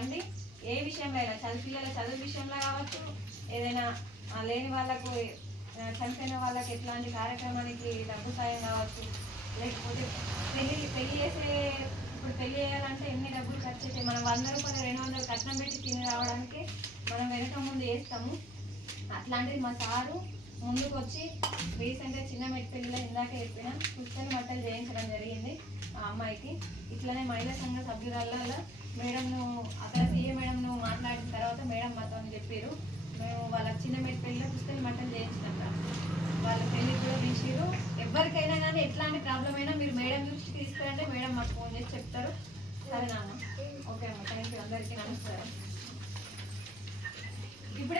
రండి. ఏ విషయంలో అయినా పిల్లల చదువు విషయంలో కావచ్చు, ఏదైనా లేని వాళ్ళకు చనిపోయిన వాళ్ళకి ఎట్లాంటి కార్యక్రమానికి డబ్బు సాయం కావచ్చు, లేకపోతే పెళ్లి చేసే ఇప్పుడు పెళ్లి చేయాలంటే ఎన్ని డబ్బులు ఖర్చు అయితే మనం 100 రూపాయలు 200 కట్నం పెట్టి తిని రావడానికి మనం వెనక ముందు వేస్తాము. అట్లాంటిది మా సారు ముందుకు వచ్చి రీసెంట్గా చిన్న మెట్టిపెల్లిలో ఇందాక చెప్పిన పుస్తని బట్టలు చేయించడం జరిగింది ఆ అమ్మాయికి. ఇట్లనే మహిళా సంఘ సభ్యురాల మేడంను అక్కడ సీఏ మేడంను మాట్లాడిన తర్వాత మేడం మాతో చెప్పారు, మేము వాళ్ళ చిన్న మెట్టిపెల్లిలో పుస్తని బట్టలు చేయించినట్ట వాళ్ళ పెళ్లి కూడా పిలిచారు. ఎవరికైనా కానీ ఎట్లాంటి ప్రాబ్లం అయినా మీరు మేడం దృష్టికి తీసుకురంటే మేడం మాకు ఫోన్ చేసి చెప్తారు. సరేనా అమ్మ? ఓకే అమ్మ, థ్యాంక్ యూ. అందరికీ నమస్కారం.